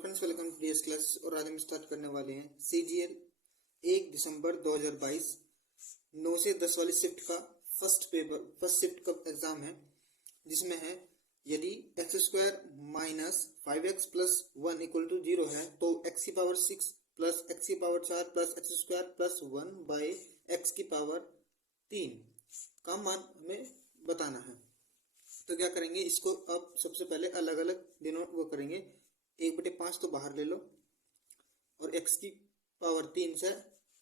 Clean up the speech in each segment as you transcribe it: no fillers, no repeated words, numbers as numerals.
Friends, welcome to DS class. और आज हम स्टार्ट करने वाले हैं सीजीएल 1 दिसंबर 2022 9 से 10 वाली शिफ्ट का फर्स्ट शिफ्ट का एग्जाम है, जिसमें है यदि x square minus 5x plus 1 equal to 0 है तो x की पावर 6 प्लस x की power 4 plus x square plus 1 by x की पावर 3 का मान हमें बताना है। तो क्या करेंगे, इसको अब सबसे पहले अलग अलग डिनोट वो करेंगे। 1/5 तो बाहर ले लो और x की पावर 3 से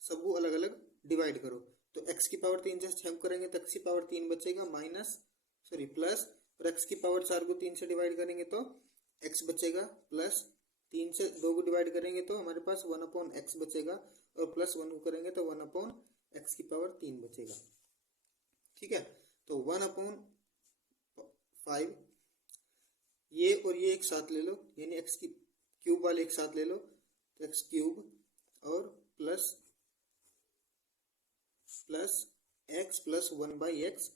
सबको अलग अलग डिवाइड करो। तो x की पावर 3 से हम करेंगे तो x की पावर 3 बचेगा प्लस, और x की पावर 4 को 3 से डिवाइड करेंगे तो x बचेगा प्लस, 3 से 2 को डिवाइड करेंगे तो हमारे पास 1/x बचेगा, और प्लस 1 को करेंगे तो 1/x की पावर 3 बचेगा। ठीक है, तो 1/5 ये और ये एक साथ ले लो, यानी एक्स की क्यूब वाले एक साथ ले लो तो एक्स क्यूब और प्लस एक्स प्लस 1/x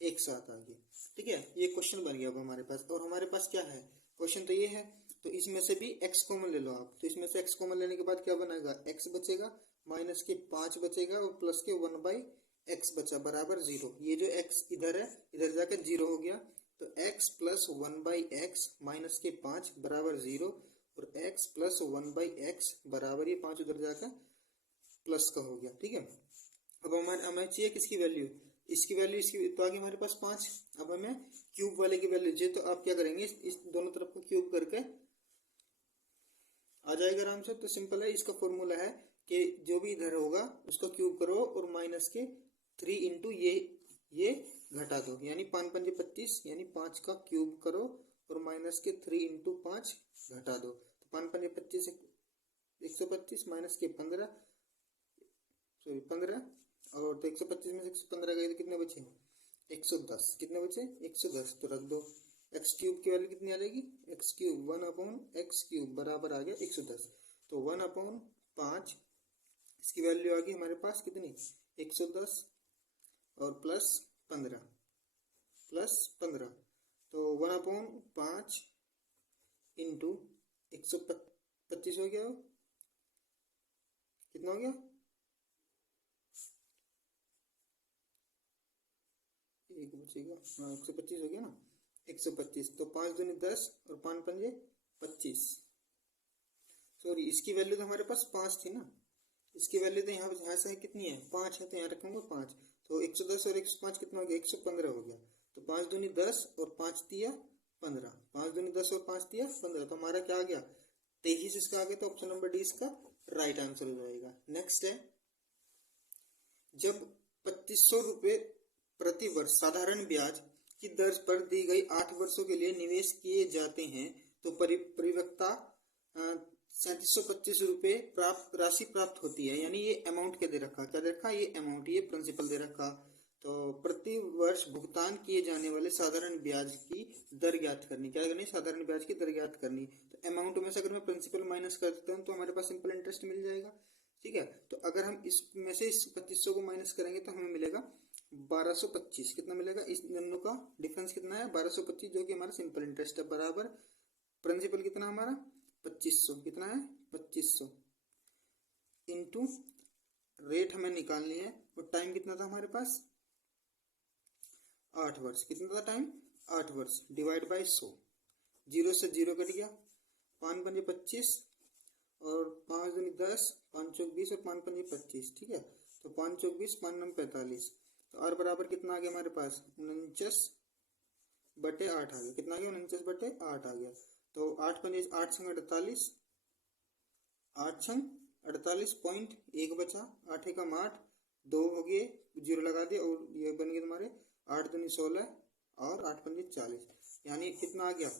एक साथ आ गया। ठीक है, ये क्वेश्चन बन गया अब हमारे पास। और हमारे पास क्या है, क्वेश्चन तो ये है, तो इसमें से भी x कॉमन ले लो आप। तो इसमें से x कॉमन लेने के बाद क्या बनेगा, x बचेगा माइनस के 5 बचेगा और प्लस के 1/x बचा बराबर 0। ये जो x इधर है इधर जाकर 0 हो गया, तो x प्लस 1/x माइनस के 5 बराबर 0, और x प्लस 1/x बराबर ये 5 उधर जाकर प्लस का हो गया। ठीक है, अब हमें चाहिए किसकी वैल्यू, इसकी वैल्यू, इसकी तो आगे हमारे पास 5। अब हमें क्यूब वाले की वैल्यू चाहिए, तो आप क्या करेंगे, इस दोनों तरफ को क्यूब करके आ जाएगा आराम से। तो सिंपल है, इसका फॉर्मूला है कि जो भी इधर होगा उसको क्यूब करो और माइनस के 3 इंटू ये घटा दो, यानी 5 पंजे 25, यानी 5 का क्यूब करो और माइनस के 3 इंटू 5 घटा दो। तो 5 पंजे 25 125 माइनस के 15 और तो 125 में से 115 गए तो कितने बचे, 110। कितने बचे, 110। तो रख दो, एक्स क्यूब की वैल्यू कितनी आ जाएगी, एक्स क्यूब 1/x क्यूब बराबर आ गया 110। तो 1/5 इसकी वैल्यू आ गई हमारे पास कितनी, 110 और प्लस 15 तो 1/5 इंटू 125 हो गया, कितना हो गया, एक बचेगा, 125 हो गया ना, 125। तो 5 दूनी 10 और 5 पंजे 25। सॉरी, इसकी वैल्यू तो हमारे पास 5 थी ना, इसकी वैल्यू तो यहाँ से कितनी है, 5 है, तो यहाँ रखूंगा 5। तो 110 और 105 कितना हो गया, 115 हो गया। तो 5 दूनी 10 और 5 दिया 15, 5 दूनी 10 और 5 दिया 15, तो हमारा क्या आ गया, 23 इसका आ गया। तो ऑप्शन नंबर डी इसका राइट आंसर हो जाएगा। नेक्स्ट है, जब 2500 रुपये प्रति वर्ष साधारण ब्याज की दर पर दी गई 8 वर्षों के लिए निवेश किए जाते हैं तो परिपक्वता 3725 रुपये राशि प्राप्त होती है। यानी ये अमाउंट क्या दे रखा, ये अमाउंट, ये प्रिंसिपल दे रखा। तो प्रति वर्ष भुगतान किए जाने वाले साधारण ब्याज की दर ज्ञात करनी, क्या करनी, साधारण ब्याज की दर ज्ञात करनी। तो अमाउंट में से अगर मैं प्रिंसिपल माइनस कर देता हूँ तो हमारे पास सिंपल इंटरेस्ट मिल जाएगा। ठीक है, तो अगर हम इसमें से इस 2500 को माइनस करेंगे तो हमें मिलेगा 1225। कितना मिलेगा, इस दोनों का डिफरेंस कितना है, 1225, जो कि हमारा सिंपल इंटरेस्ट है, बराबर प्रिंसिपल कितना हमारा 2500, कितना है 2500 इंटू रेट हमें निकालनी है, और टाइम कितना था हमारे पास 8 वर्ष। कितना था टाइम, 8 वर्ष, डिवाइड बाय 100। 0 से 0 कट गया, 5 पंजे 25 और 5 दूनी 10, 5 चौक 20 और 5 पंजे 25। ठीक है, तो 5 चौक 20, 5 9 45। तो r बराबर कितना आ गया हमारे पास, 49/8 आ गया। कितना आ गया, 49/8 आ गया। तो 8 पंजे 8 संग 48, 8 संग 48.1 बचा, 8 एकम 8, 2 हो गए, 0 लगा दिया, और ये बन गए तुम्हारे 8 दूनी 16 और 8 पंजे 40, यानी कितना आ गया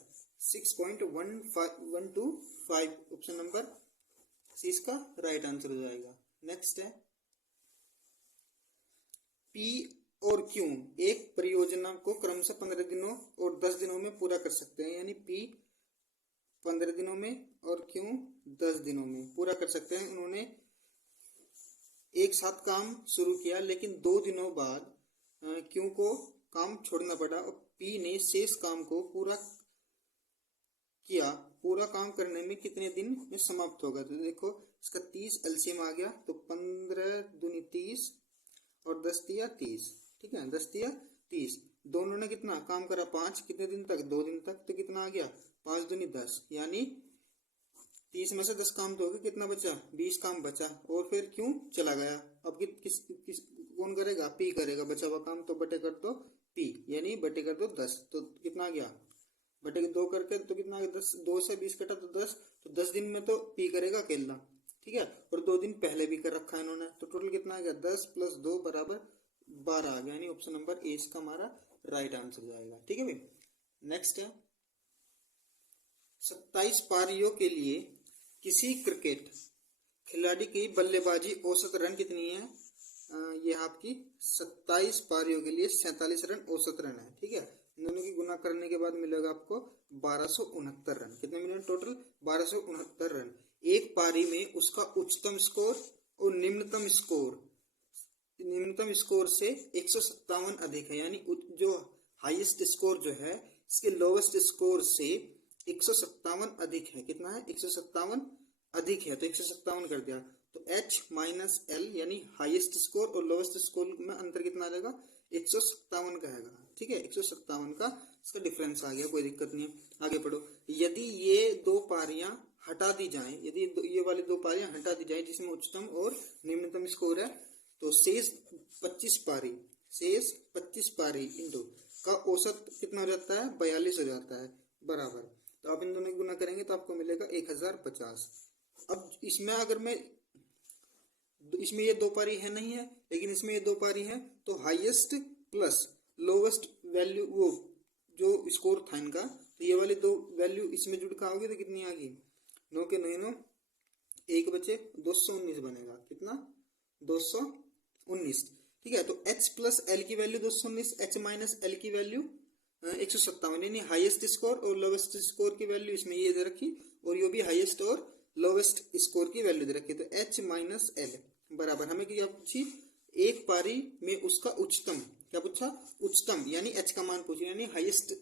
6.125। ऑप्शन नंबर सी इसका राइट आंसर हो जाएगा। नेक्स्ट है, पी और क्यू एक परियोजना को क्रमशः 15 दिनों और 10 दिनों में पूरा कर सकते हैं। यानी पी 15 दिनों में और क्यू 10 दिनों में पूरा कर सकते हैं। उन्होंने एक साथ काम शुरू किया, लेकिन 2 दिनों बाद क्यू को काम छोड़ना पड़ा और पी ने शेष काम को पूरा किया पूरा काम करने में कितने दिन में समाप्त होगा। तो देखो इसका 30 एलसीएम आ गया, तो 15 दूनी 30 और 10 दिया 30, ठीक है, 10 दिया 30। दोनों ने कितना काम करा, 5, कितने दिन तक, 2 दिन तक, तो कितना आ गया 5 दूनी 10, यानी 30 में से 10 काम तो हो गया, कितना बचा 20 काम बचा, और फिर क्यों चला गया। अब किस कौन करेगा, पी करेगा बचा हुआ काम, तो बटे कर दो पी, यानी बटे कर दो 10, तो कितना आ गया बटे 2 करके, तो कितना आ गया 10, 2 से 20 कटा तो 10, तो 10 दिन में तो पी करेगा अकेला, ठीक है, और 2 दिन पहले भी कर रखा है इन्होंने, तो टोटल कितना आ गया 10 + 2 बराबर 12 आ गया, यानी ऑप्शन नंबर ए इसका हमारा राइट आंसर जाएगा। ठीक है भाई, नेक्स्ट है 27 पारियों के लिए किसी क्रिकेट खिलाड़ी की बल्लेबाजी औसत रन कितनी है। ये आपकी 27 पारियों के लिए 47 रन औसत रन है, ठीक है। इन दोनों की गुना करने के बाद मिलेगा आपको 1269 रन। कितने मिले टोटल 1269 रन। एक पारी में उसका उच्चतम स्कोर और निम्नतम स्कोर से 157 अधिक है, यानी जो हाईएस्ट स्कोर जो है इसके लोवेस्ट स्कोर से 157 अधिक है। कितना है 157 अधिक है, तो 157 कर दिया, तो H माइनस L यानी हाईएस्ट स्कोर और लोवेस्ट स्कोर में अंतर कितना आ जाएगा 157 का है, ठीक है, 157 का इसका डिफरेंस आ गया, कोई दिक्कत नहीं है। आगे पढ़ो, यदि ये दो पारियां हटा दी जाएं, यदि ये वाली दो पारियां हटा दी जाएं जिसमें उच्चतम और निम्नतम स्कोर है, तो शेष 25 पारी इंटू का औसत कितना हो जाता है 42 हो जाता है बराबर। तो आप इन दोनों की गुना करेंगे तो आपको मिलेगा 1050। अब इसमें अगर मैं इसमें ये दो पारी है नहीं है, लेकिन इसमें ये दो पारी है, तो हाईएस्ट प्लस लोवेस्ट वैल्यू वो जो स्कोर था इनका, तो ये वाली दो वैल्यू इसमें जुड़ का होगी तो कितनी आ गई 9 के 9 एक बचे 219 बनेगा। कितना 219, ठीक है। तो H प्लस एल की वैल्यू 219, H माइनस एल की वैल्यू 157, यानी हाईएस्ट स्कोर और लोवेस्ट स्कोर की वैल्यू इसमें ये दे रखी, और ये भी हाईएस्ट और लोवेस्ट स्कोर की वैल्यू दे रखी। तो H माइनस एल बराबर हमें क्या पूछी, एक पारी में उसका उच्चतम, क्या पूछा उच्चतम, यानी H का मान पूछा, यानी हाईएस्ट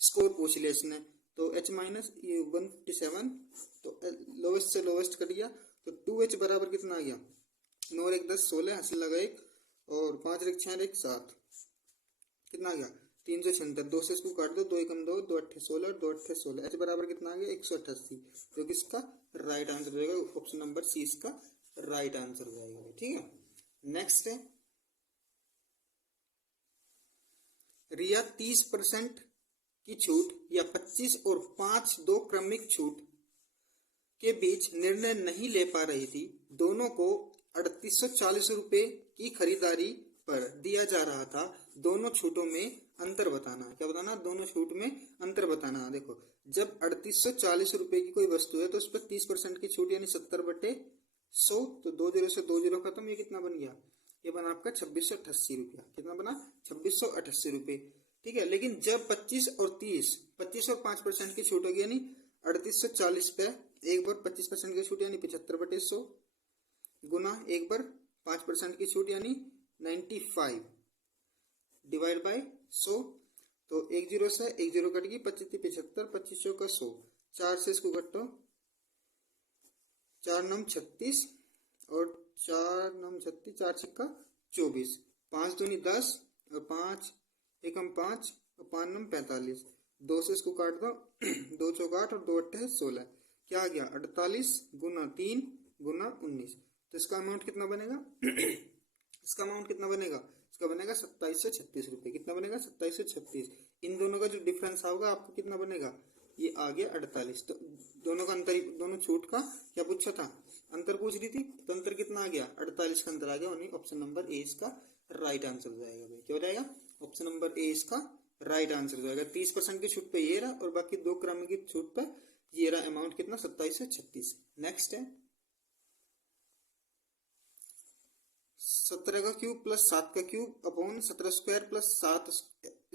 स्कोर पूछ लिया इसने। तो H माइनस ये 157, तो लोवेस्ट से लोवेस्ट कट गया, तो 2H बराबर कितना आ गया 9 और 1 10 16, हासिल लगा 1 और 5 और 1 6 और 1 7, कितना आ गया 376। 2 से इसको काट दो, 2 एकम 2, 2 अट्ठे 16 और 2 अट्ठे 16, H बराबर कितना आ गया 188, जो कि इसका राइट आंसर हो जाएगा, ऑप्शन नंबर सी इसका राइट आंसर हो जाएगा। ठीक है, नेक्स्ट है रिया 30% की छूट या 25 और 5 दो क्रमिक छूट के बीच निर्णय नहीं ले पा रही थी। दोनों को 3840 रुपए की खरीदारी पर दिया जा रहा था। दोनों छूटों में अंतर बताना। क्या बताना, दोनों छूट में अंतर बताना। देखो, जब 3840 रुपए की कोई वस्तु है तो उस पर 30% की छूट यानी 70/100, तो 2 0 से 2 0 खत्म, ये कितना बन गया, ये बना आपका 2688 रुपया। कितना बना 2688 रुपये, ठीक है। लेकिन जब 25 और 5% की छूट होगी, यानी 3840 पे एक बार 25% की छूट यानी 75/100 गुना एक बार 5% की छूट यानी 95 डिवाइड बाय 100, तो 1 0 से 1 0 कट गई, 25 75, 25 चौका 100, 4 से इसको कटो, 4 9 36 और 4 9 36, 4 छिक्का 24, 5 दूनी 10 और 5 एकम 5 और 5 9 45, 2 से इसको काट दो, 2 चौका 8 और 2 अट्ठे 16, क्या आ गया 48 गुना 3 गुना 19, तो इसका अमाउंट कितना बनेगा इसका अमाउंट कितना बनेगा, इसका बनेगा 2736 रुपये। कितना बनेगा 2736। इन दोनों का जो डिफरेंस होगा आपको कितना बनेगा, ये आ गया 48। तो दोनों का अंतर, दोनों छूट का क्या पूछा था, अंतर पूछ रही थी, तो अंतर कितना आ गया 48 का अंतर आ गया, यानी ऑप्शन नंबर ए इसका राइट आंसर हो जाएगा भाई। क्या हो जाएगा, ऑप्शन नंबर ए इसका राइट आंसर हो जाएगा। 30% की छूट पे ये रहा और बाकी दो क्रम की छूट पे ये रहा, अमाउंट कितना 2736। नेक्स्ट है 17 का क्यूब प्लस 7 का cube upon 17 square plus 7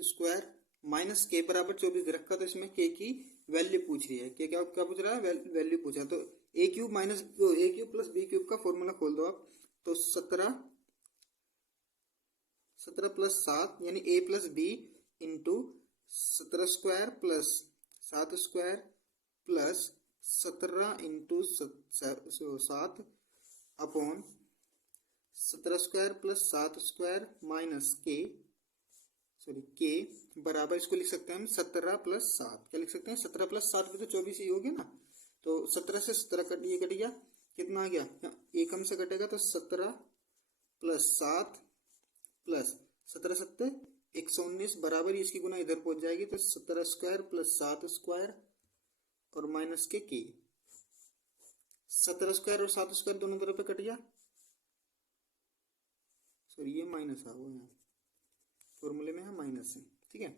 square minus के बराबर 24 रखा। तो इसमें के की वैल्यू पूछ रही है, क्या क्या पूछ रहा है, वैल्यू पूछा। तो a cube minus a cube plus b cube का फॉर्मूला खोल दो आप, तो 17 प्लस 7 यानी a plus b into 17 square plus 7 square plus 17 into 7 upon 17 square plus 7 square minus के बराबर, इसको लिख सकते हैं हम 17 प्लस 7। क्या लिख सकते हैं? 17 प्लस 7 भी तो 24 ही हो गया ना। तो 17 से 17 कट गया, कितना आ गया? एकम से कटेगा तो 17 प्लस 7 प्लस 17 सत्ते 119 बराबर ही इसकी गुना इधर पहुंच जाएगी, तो 17 स्क्वायर प्लस 7 स्क्वायर और माइनस के 17 स्क्वायर और 7 स्क्वायर दोनों तरफ पे कट गया। सॉरी, ये माइनस आ गया, फॉर्मूले में है माइनस है, ठीक है।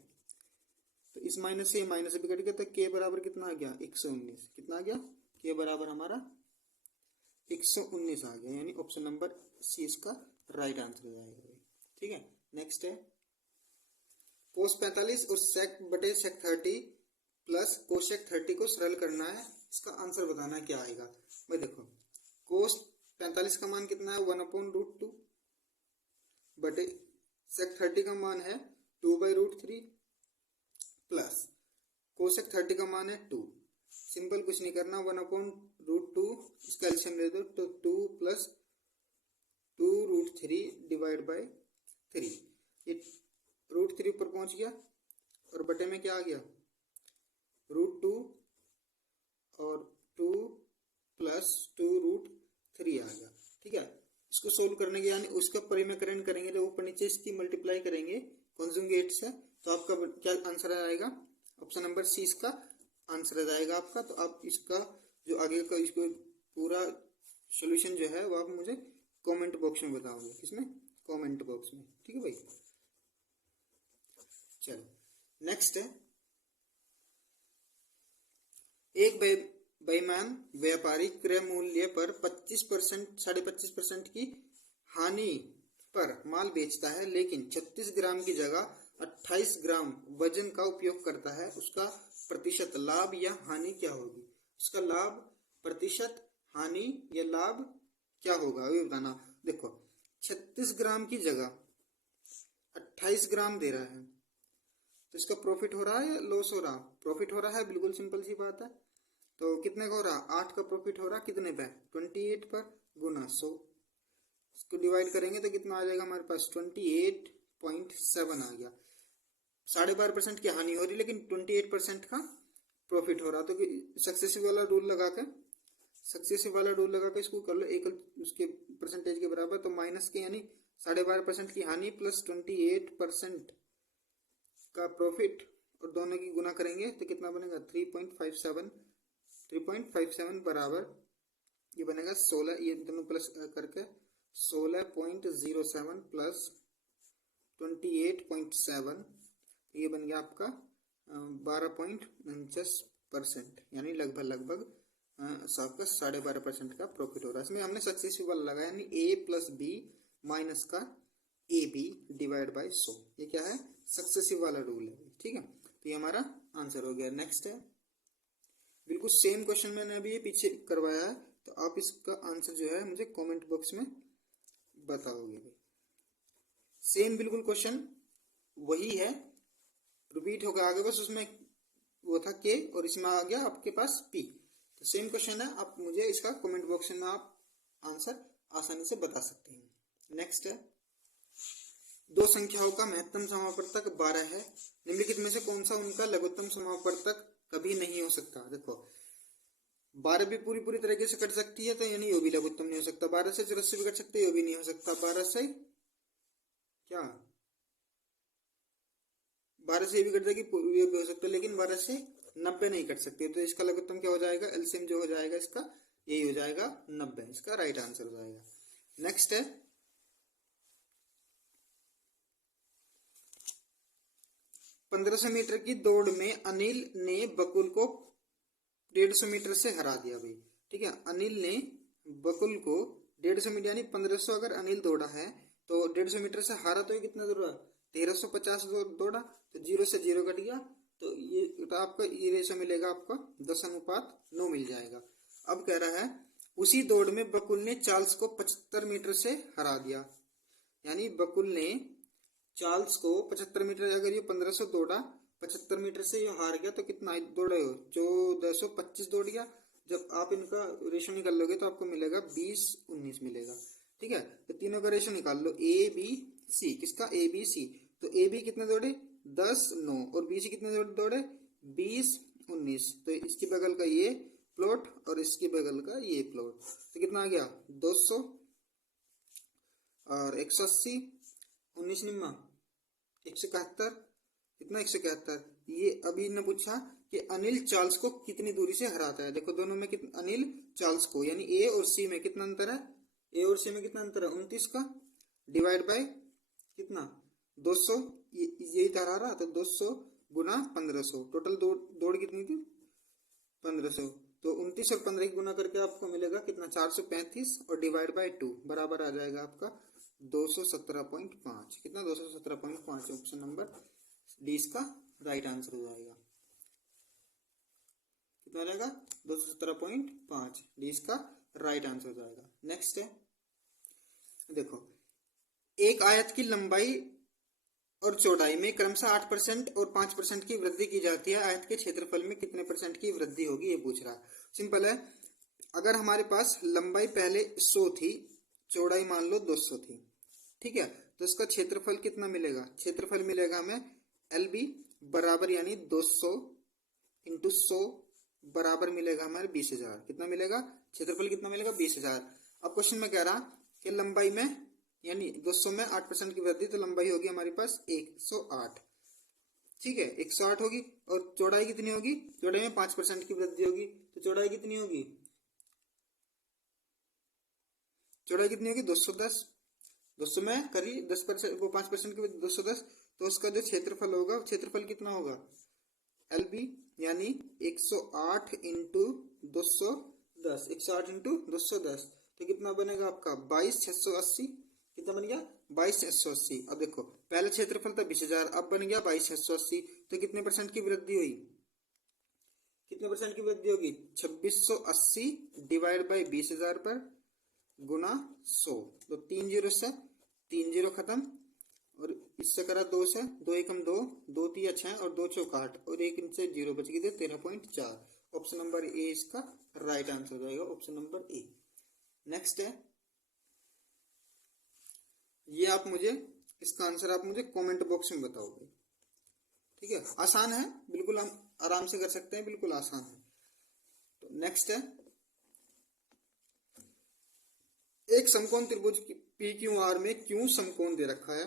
तो इस माइनस से माइनस भी कट गया, तो के बराबर कितना आ गया? 119। कितना आ गया? के बराबर हमारा 119 आ गया, यानी ऑप्शन नंबर सी इसका राइट आंसर हो जाएगा, ठीक है। नेक्स्ट है कोस 45 और सेक बटे सेक 30 प्लस कोशेक 30 को सरल करना है, इसका आंसर बताना है, क्या आएगा भाई? देखो, कोस 45 का मान कितना है? 1/√2 बटे सेक 30 का मान है 2/√3 प्लस कोसेक 30 का मान है 2। सिंपल, कुछ नहीं करना, 1/√2 इसका एलसीएम ले दो, तो 2 प्लस 2√3 डिवाइड बाई 3। ये √3 ऊपर पहुंच गया और बटे में क्या आ गया? √2 और 2 प्लस 2√3 आ गया, ठीक है। इसको सोल्व करने के यानी उसका परिमेयकरण करेंगे, तो ऊपर नीचे इसकी मल्टीप्लाई करेंगे कॉन्जुगेट से, तो आपका क्या आंसर आएगा? ऑप्शन नंबर सी इसका आंसर आ जाएगा आपका। तो आप इसका जो आगे का इसको पूरा सॉल्यूशन जो है वो आप मुझे कमेंट बॉक्स में बताओगे, किसमें? कमेंट बॉक्स में, ठीक है भाई। चलो नेक्स्ट है, एक बेईमान व्यापारी क्रय मूल्य पर 25% 25.5% की हानि पर माल बेचता है, लेकिन 36 ग्राम की जगह 28 ग्राम वजन का उपयोग करता है, उसका प्रतिशत लाभ या हानि क्या होगी? उसका लाभ, प्रतिशत, हानि या लाभ क्या होगा ये बताना। देखो, 36 ग्राम की जगह 28 ग्राम दे रहा है, तो इसका प्रॉफिट हो रहा है या लॉस हो रहा? प्रॉफिट हो रहा है, बिल्कुल सिंपल सी बात है। तो कितने का हो रहा? 8 का प्रॉफिट हो रहा, कितने पे? 28 पर गुना 100, इसको डिवाइड करेंगे तो कितना आ जाएगा हमारे पास? 28.7 आ गया। 12.5% की हानि हो रही, लेकिन 28% का प्रॉफिट हो रहा। तो सक्सेसिव वाला रूल लगा के इसको कर लो एक उसके परसेंटेज के बराबर, तो माइनस के यानी 12.5% की हानि प्लस 28% का प्रॉफिट और दोनों की गुना करेंगे तो कितना बनेगा? 3.57 बराबर ये बनेगा 16, ये दोनों प्लस करके 16.07 प्लस 28.7, ये बन गया आपका 12.49%, यानी लगभग आपका 12.5% का प्रॉफिट हो रहा है। इसमें हमने सक्सेसिव वाला लगाया, यानी a प्लस बी माइनस का ए बी डिवाइड बाई 100, ये क्या है? सक्सेसिव वाला रूल है, ठीक है। तो ये हमारा आंसर हो गया। नेक्स्ट है, बिल्कुल सेम क्वेश्चन मैंने अभी ये पीछे करवाया है, तो आप इसका आंसर जो है मुझे कमेंट बॉक्स में बताओगे। सेम बिल्कुल क्वेश्चन वही है, रिपीट होगा आगे, बस उसमें वो था के और इसमें आ गया आपके पास पी। तो सेम क्वेश्चन है, आप मुझे इसका कमेंट बॉक्स में आप आंसर आसानी से बता सकते हैं। नेक्स्ट है, दो संख्याओं का महत्तम समापवर्तक 12 है, निम्नलिखित में से कौन सा उनका लघुत्तम समापवर्तक कभी नहीं हो सकता? देखो, 12 भी पूरी तरीके से कट सकती है, तो यानी वो भी लघुत्तम नहीं हो सकता। 12 से 84 भी कट सकती है, वो भी नहीं हो सकता। 12 से क्या 12 से भी कट जाएगी, ये भी हो सकता है, लेकिन 12 से 90 नहीं कट सकती। तो इसका लघुत्तम क्या हो जाएगा? एलसीएम जो हो जाएगा इसका यही हो जाएगा 90, इसका राइट आंसर हो जाएगा। नेक्स्ट है, 1500 मीटर की दौड़ में अनिल ने बकुल को 150 मीटर से हरा दिया भाई, ठीक है। अनिल ने बकुल को 150 मीटर यानी 1500 अगर अनिल दौड़ा है तो 150 मीटर से हारा, तो ये कितना दौड़ा? 1350 दौड़ा, तो 0 से 0 कट गया, तो ये तो आपका ये रेशो मिलेगा, आपका 10:9 मिल जाएगा। अब कह रहा है उसी दौड़ में बकुल ने चार्ल्स को 75 मीटर से हरा दिया, यानी बकुल ने चार्ल्स को 75 मीटर, अगर ये 1500 दौड़ा 75 मीटर से ये हार गया तो कितना दौड़े हो, 1425 दौड़ गया। जब आप इनका रेशो निकाल लोगे तो आपको मिलेगा 20-19 मिलेगा। ठीक है, तो तीनों का रेशो निकाल लो, ए बी सी। किसका? A B C. तो ए बी कितने दौड़े? 10-9, और बी सी कितने दौड़े? 20-19। तो इसकी बगल का ये प्लॉट और इसकी बगल का ये प्लॉट, तो कितना आ गया? 200 और 180, 19 निम्मा 171, कितना? 171। ये अभी ने पूछा कि अनिल चार्ल्स को कितनी दूरी से हराता है। देखो दोनों में कितना, अनिल चार्ल्स को यानी ए और सी में कितना अंतर है? ए और सी में कितना अंतर है? 29 का, डिवाइड बाय कितना? 200। यही तो हरा रहा, तो 200 गुना 1500। टोटल दौड़ कितनी थी? 1500। तो 29 और 15 की गुना करके आपको मिलेगा कितना? 435, और डिवाइड बाय 2 बराबर आ जाएगा आपका 217.5। कितना? 217.5। ऑप्शन नंबर डी इसका राइट आंसर हो जाएगा। कितना रहेगा? 217.5, डी इसका राइट आंसर हो जाएगा। नेक्स्ट है, देखो एक आयत की लंबाई और चौड़ाई में क्रमशः 8% और 5% की वृद्धि की जाती है। आयत के क्षेत्रफल में कितने % की वृद्धि होगी, ये पूछ रहा है। सिंपल है, अगर हमारे पास लंबाई पहले 100 थी, चौड़ाई मान लो 200 थी, ठीक है, तो इसका क्षेत्रफल कितना मिलेगा? क्षेत्रफल मिलेगा हमें एल बी बराबर यानी 200 इंटू 100 बराबर मिलेगा हमारे 20,000। कितना मिलेगा? क्षेत्रफल कितना मिलेगा? 20,000। अब क्वेश्चन में कह रहा कि लंबाई में यानी 200 में 8% की वृद्धि, तो लंबाई होगी हमारे पास 108। ठीक है, 108 होगी। और चौड़ाई कितनी होगी? चौड़ाई में 5% की वृद्धि होगी, तो चौड़ाई कितनी होगी? चौड़ाई कितनी होगी? 210। 200 में करी 10%, वो 5% की 210, तो उसका जो क्षेत्रफल होगा, क्षेत्रफल कितना होगा? एल बी यानी 108 इंटू 210, 108 इंटू 210, तो कितना बनेगा आपका? 22,680। कितना बन गया? 22,680। अब देखो पहले क्षेत्रफल था 20,000, अब बन गया 22,680, तो कितने % की वृद्धि हुई? कितने % की वृद्धि होगी? 2680 डिवाइड बाई 20,000 पर गुना 100। तो 3 जीरो से 3 जीरो खत्म, और इससे करा 2 से, 2 एकम 2, 2 तिया 6 और 2 चौक 8, और एक इनसे जीरो बच गई, 13.4। ऑप्शन नंबर ए इसका राइट आंसर हो जाएगा, ऑप्शन नंबर ए। नेक्स्ट है, ये आप मुझे इसका आंसर आप मुझे कमेंट बॉक्स में बताओगे। ठीक है, आसान है बिल्कुल, हम आराम से कर सकते हैं, बिल्कुल आसान है। तो नेक्स्ट है, एक समकोण त्रिभुज पी क्यू आर में क्यू समकोण दे रखा है।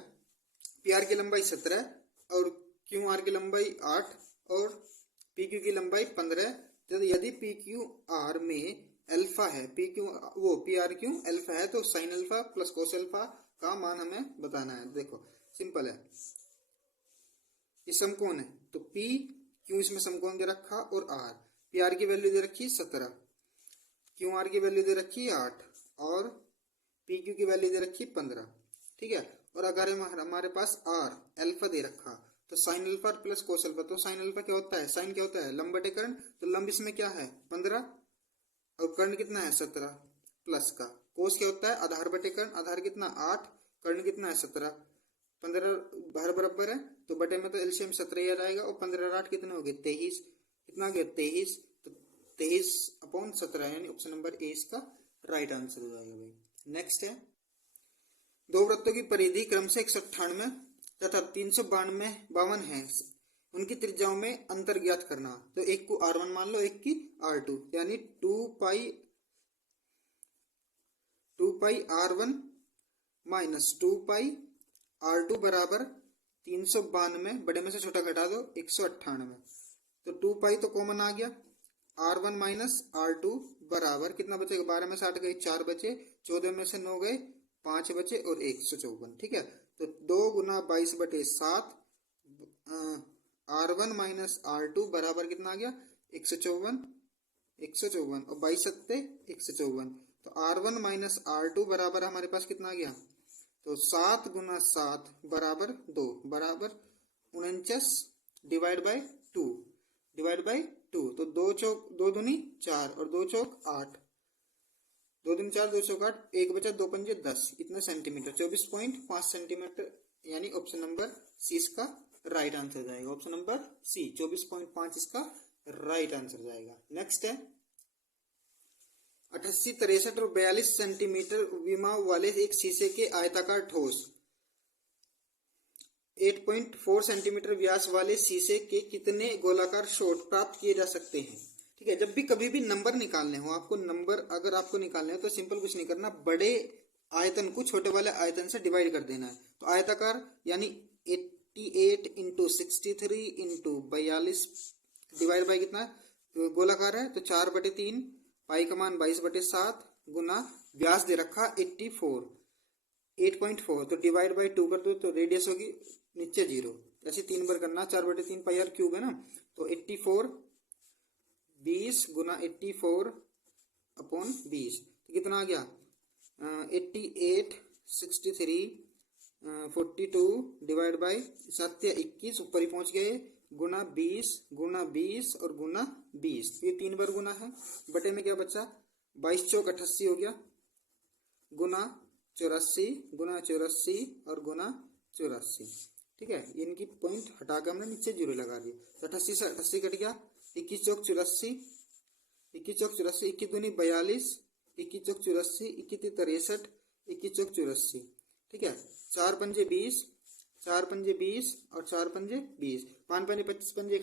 पी आर की लंबाई 17 और क्यू आर की लंबाई 8 और पी क्यू की लंबाई 15। तो यदि पी क्यू आर में अल्फा है, पी क्यू वो पी आर क्यू अल्फा है, तो sine alpha plus cos alpha का मान हमें बताना है। देखो सिंपल है, ये समकोण है, तो पी क्यू इसमें समकोण दे रखा, और आर, पी आर की वैल्यू दे रखी 17, क्यू आर की वैल्यू दे रखी 8 और पी क्यू की वैल्यू दे रखी 15। ठीक है, और अगर हमारे पास आर अल्फा दे रखा, तो sine alpha plus cos alpha, तो साइन अल्फा क्या होता है? साइन क्या होता है? लंब बटे कर्ण, तो लंब इसमें क्या है? 15, और कर्ण कितना है? 17 प्लस का। कोस क्या होता है? आधार बटे कर्ण, आधार कितना? 8, कर्ण कितना है? 17, 15 बाहर बराबर है, तो बटे में तो एलसीएम 17 ही आ जाएगा, और 15 और 8 कितने हो गए? 23। कितना गया? 23। तो 23/17 यानी ऑप्शन नंबर ए इसका राइट आंसर हो जाएगा भाई। नेक्स्ट है, दो वृत्तों की परिधि क्रम से 198 तथा 352 है, उनकी त्रिज्याओं में अंतर ज्ञात करना। तो एक को R1 मान लो, एक की R2, यानी 2 पाई R1 माइनस 2 पाई R2 बराबर 392, बड़े में से छोटा घटा दो 198। तो 2 पाई तो कॉमन आ गया, R1 माइनस R2 बराबर कितना बचेगा? 12 में से 8 गए, 4 बचे, 14 में से 9 गए, 5 बचे, और 154। ठीक है, तो 2 गुना 22/7 R1 माइनस R2 बराबर कितना आ गया? 154, 154, और 22/7 154। तो R1 माइनस R2 बराबर हमारे पास कितना आ गया? तो 7 गुना 7 बराबर 2, बराबर 49 डिवाइड बाय 2, डिवाइड बाय 2। तो 2 चौक 2 दूनी 4 और 2 चौक 8, 2 दूनी 4, 2 चौक 8, 1 बचा, 2 पंजे 10, इतने सेंटीमीटर, 24.5 सेंटीमीटर, यानी ऑप्शन नंबर सी इसका राइट आंसर जाएगा। ऑप्शन नंबर सी 24.5 इसका राइट आंसर जाएगा। नेक्स्ट है 88, 63 और 42 सेंटीमीटर विमा वाले एक शीशे के आयताकार ठोस 8.4 सेंटीमीटर व्यास वाले शीशे के कितने गोलाकार शॉट प्राप्त किए जा सकते हैं। ठीक है, जब भी कभी भी नंबर निकालने हो आपको, नंबर अगर आपको निकालने हो तो सिंपल कुछ नहीं करना, बड़े आयतन को छोटे वाले आयतन से डिवाइड कर देना है। तो आयताकार यानी 88 इंटू 63 इंटू 42 डिवाइड बाई कितना गोलाकार है तो 4/3, पाई का मान 22/7 गुना व्यास दे रखा 8.4 तो डिवाइड बाई 2 कर दो तो रेडियस होगी नीचे 0, ऐसे 3 बार करना, 4/3 पाई आर क्यूब है ना, तो 84 20 गुना 84 अपॉन 20 तो कितना आ गया 88 63 42 डिवाइड बाई 7 21 ऊपर ही पहुंच गए गुना 20 और गुना 20, ये 3 बार गुना है, बटे में क्या बचा 22 चौक 88 हो गया गुना 84 और गुना 84। ठीक है, इनकी पॉइंट हटा के हमने नीचे 0 लगा दिया तो 88 से 88 कट गया, 21 चौक 84 21 दूनी 42 21 चौक 84 21 63 21 चौक 84। ठीक है, 4 पंजे 20 और 4 पंजे 20, 5 पंजे 25 पंजे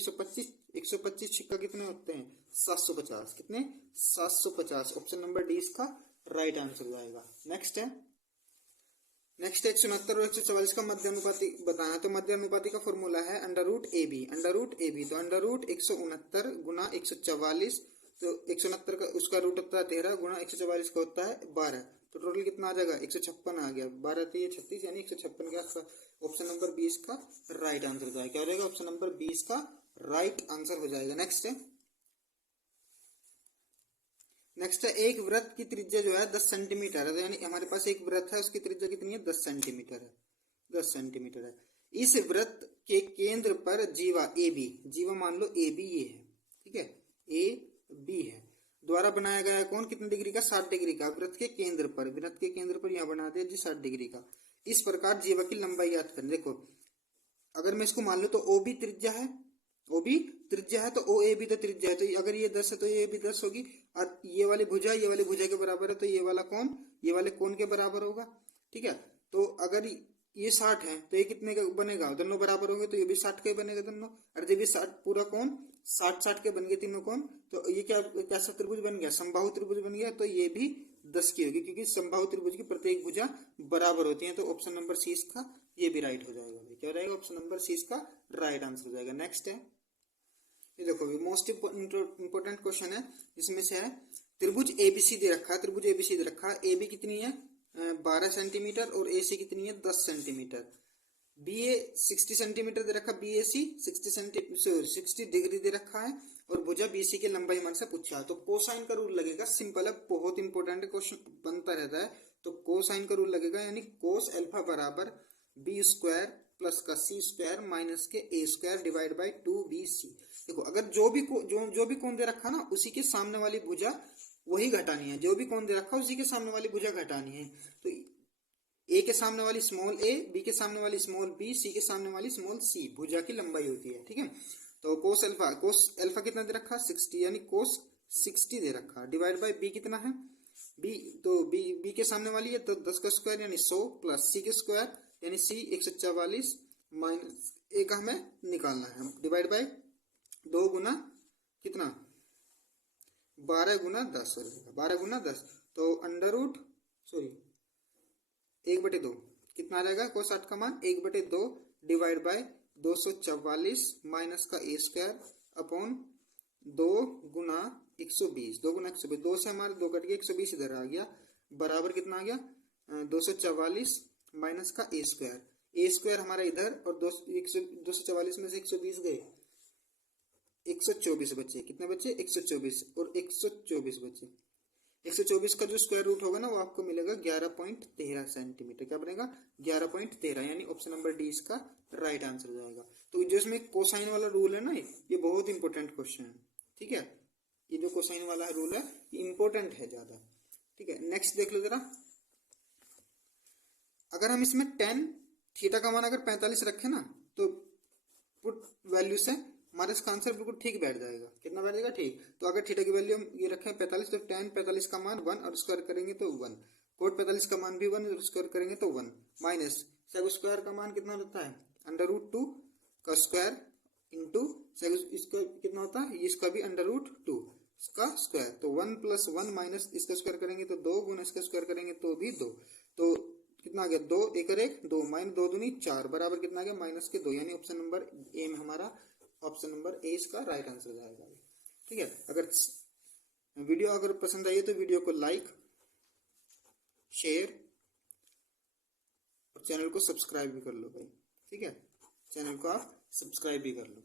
125 छिक्का कितने होते हैं 750, कितने 750। ऑप्शन नंबर डी इसका राइट आंसर जाएगा। नेक्स्ट है 169 और 144 का मध्यानुपाती बताना, तो मध्यानुपाती का फॉर्मूला है अंडर रूट ए बी तो अंडर रूट 169 गुना 144 तो 169 का उसका रूट होता है 13 गुना 144 का होता है 12, तो टोटल कितना आ जाएगा 156 आ गया, 12 3 36 यानी 156 के आसपास। ऑप्शन नंबर 20 का राइट आंसर हो जाएगा, क्या हो जाएगा ऑप्शन नंबर 20 का राइट आंसर हो जाएगा। नेक्स्ट है एक वृत्त की त्रिज्या जो है 10 सेंटीमीटर है, यानी हमारे पास एक वृत्त है उसकी त्रिज्या कितनी है 10 सेंटीमीटर है। इस वृत्त के केंद्र पर जीवा ए बी, जीवा मान लो ए बी ये है, ठीक है ए बी है, द्वारा बनाया गया कौन कितने डिग्री का 60 डिग्री का, वृत्त के केंद्र पर यहाँ बना दिया जी 60 डिग्री का। इस प्रकार जीवा की लंबाई याद करें। देखो अगर मैं इसको मान लो तो ओ बी त्रिज्या है, तो ओ ए भी तो त्रिज्या है, तो अगर ये 10 है तो ये भी 10 होगी, और ये वाली भुजा के बराबर है तो ये वाला कोण ये वाले कोण के बराबर होगा। ठीक है, तो अगर ये 60 है तो ये कितने का बनेगा, दोनों बराबर होंगे तो ये भी 60 का ही बनेगा दोनों, और जब ये 60 पूरा कोण 60 के बन गए तीनों कोण, तो ये कैसा त्रिभुज बन गया, समबाहु त्रिभुज बन गया, तो ये भी 10 की होगी क्योंकि समबाहु त्रिभुज की प्रत्येक भुजा बराबर होती है। तो ऑप्शन नंबर सी इसका ये भी राइट हो जाएगा, क्या हो जाएगा ऑप्शन नंबर सी इसका राइट आंसर हो जाएगा। नेक्स्ट है ये देखो मोस्ट इंपोर्टेंट क्वेश्चन है, इसमें से है त्रिभुज एबीसी दे रखा है, ए बी कितनी है 12 सेंटीमीटर और ए सी कितनी है 10 सेंटीमीटर, बी ए 60 सेंटीमीटर दे रखा, बी ए सी 60 डिग्री दे रखा है, और भुजा बी सी के लंबाई मान से पूछा है। तो कोसाइन का रूल लगेगा, सिंपल है, बहुत इंपॉर्टेंट क्वेश्चन बनता रहता है। तो कोसाइन का रूल लगेगा, यानी कोस अल्फा बराबर बी स्क्वायर प्लस का सी स्क्वायर माइनस के ए स्क्वायर डिवाइड बाई 2bc। देखो अगर जो भी कोण दे रखा ना उसी के सामने वाली भुजा वही घटानी है, जो भी कोण दे रखा उसी के सामने वाली भुजा घटानी है। तो ए के सामने वाली स्मॉल ए, बी के सामने वाली स्मॉल बी, सी के सामने वाली स्मॉल सी भुजा की लंबाई होती है। ठीक है, तो कोस अल्फा कितना दे रखा 60, यानी कोस 60 दे रखा, डिवाइड बाई बी कितना है बी, तो बी के सामने वाली है तो 10 का स्क्वायर यानी 100 प्लस सी के स्क्वायर यानी सी 144 माइनस ए का हमें निकालना है, डिवाइड बाई 2 गुना कितना 12 गुना 10 हो जाएगा, 12 गुना 10 तो अंडर रूट 1/2 कितना आ जाएगा कोस 60 का मान 1/2 डिवाइड बाई 244 माइनस का ए स्क्वायर अपॉन 2 गुना 120, 2 से हमारे 2 कट गया 120 इधर आ गया, बराबर कितना आ गया 244 माइनस का ए स्क्वायर हमारा इधर, और 244 में से 120 गए 124 बचे, कितने बचे 124 और 124 बचे, 124 का जो स्क्वायर रूट होगा ना वो आपको मिलेगा 11.13 सेंटीमीटर, क्या बनेगा 11.13, यानी ऑप्शन नंबर डी इसका राइट आंसर हो जाएगा। तो जो इसमें कोसाइन वाला रूल है ना ये बहुत इंपॉर्टेंट क्वेश्चन है। ठीक है, ये जो कोसाइन वाला रूल है ये इंपॉर्टेंट है ज्यादा। ठीक है, नेक्स्ट देख लो जरा, अगर हम इसमें tan थीटा का मान अगर 45 रखें ना तो पुट वैल्यू से हमारा इसका आंसर बिल्कुल ठीक बैठ जाएगा। कितना बैठ जाएगा? ठीक। तो अगर थीटा की वैल्यू हम ये रखें 45, तो tan 45 का मान 1 और स्क्वायर करेंगे तो 1, कोट 45 का मान भी 1 और स्क्वायर करेंगे तो 1, माइनस सेक स्क्वायर का मान कितना होता है? √2 का स्क्वायर इंटू सेक इसका कितना होता है? इसका भी √2 इसका स्क्वायर, तो 1 + 1 माइनस इसका स्क्वायर करेंगे तो 2 गुना इसका स्क्वायर करेंगे तो भी 2, तो कितना आ गया? 2 1 और 1 2 माइनस 2 दूनी 4 बराबर कितना आ गया? -2, यानी ऑप्शन नंबर ए में हमारा ऑप्शन नंबर ए इसका राइट आंसर जाएगा। ठीक है। अगर वीडियो अगर पसंद आई तो वीडियो को लाइक, शेयर और चैनल को सब्सक्राइब भी कर लो भाई। ठीक है, चैनल को आप सब्सक्राइब भी कर लो।